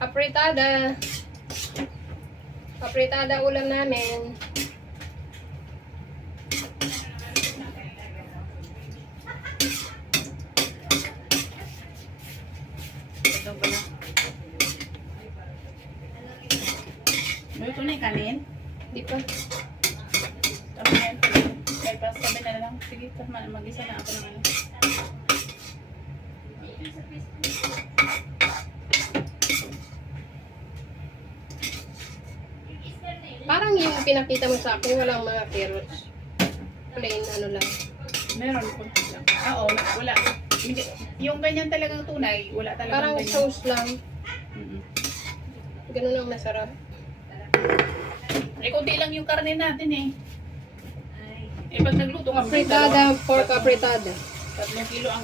Apritada. Apritada ulam namin. Ito ba na? Luto na yung kanin? Di pa. Tapos na yun. May pasabi na lang. Sige, mag-isa na ako ng ano. Parang yung pinakita mo sa akin, walang mga carrots. Plain ano lang. Meron po lang. Oo, wala. Hindi, yung ganyan talagang tunay, wala talagang Parang ganyan. sauce lang. Mm-mm. Ganun ang masarap. Eh, kunti lang yung karne natin eh. Eh, pag nagluto ka, Apritada, pork apritada. 3 kilo ang